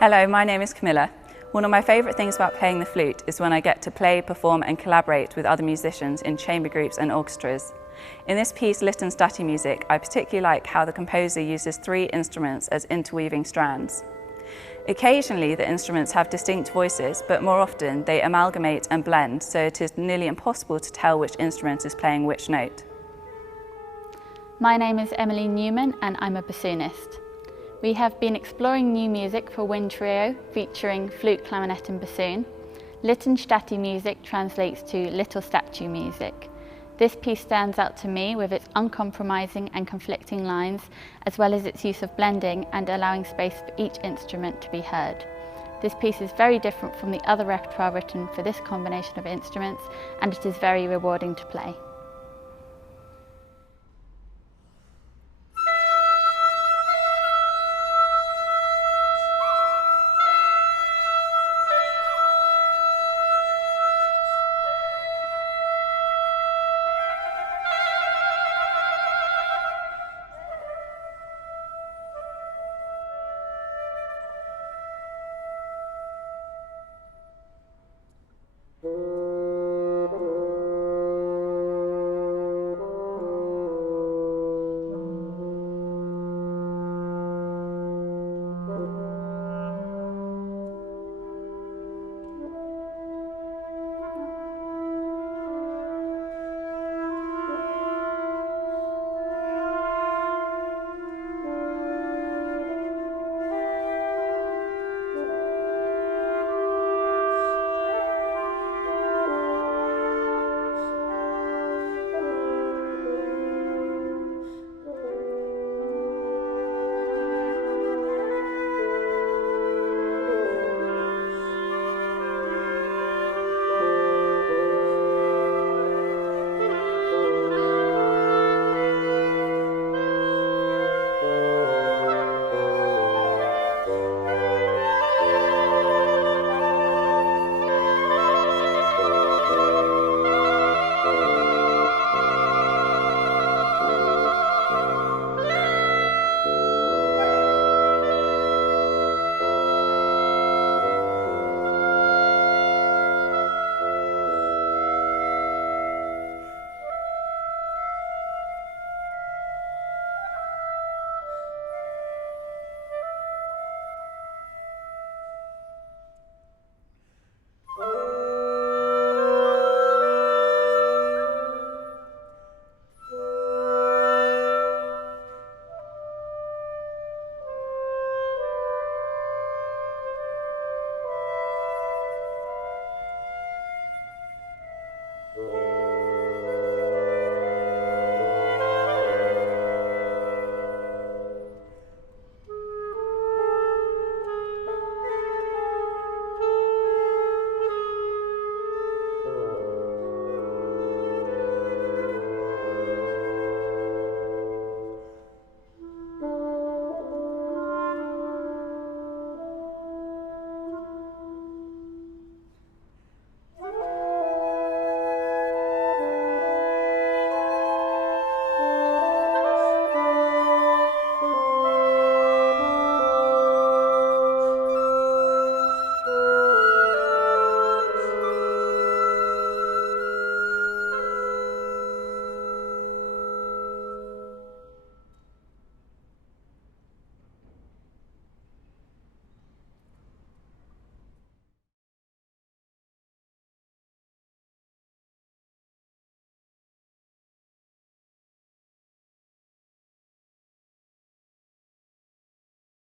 Hello, my name is Camilla. One of my favourite things about playing the flute is when I get to play, perform and collaborate with other musicians in chamber groups and orchestras. In this piece, Liten Statymusik, I particularly like how the composer uses 3 instruments as interweaving strands. Occasionally, the instruments have distinct voices, but more often they amalgamate and blend, so it is nearly impossible to tell which instrument is playing which note. My name is Emily Newman and I'm a bassoonist. We have been exploring new music for wind trio featuring flute, clarinet and bassoon. Liten Statymusik translates to little statue music. This piece stands out to me with its uncompromising and conflicting lines, as well as its use of blending and allowing space for each instrument to be heard. This piece is very different from the other repertoire written for this combination of instruments, and it is very rewarding to play.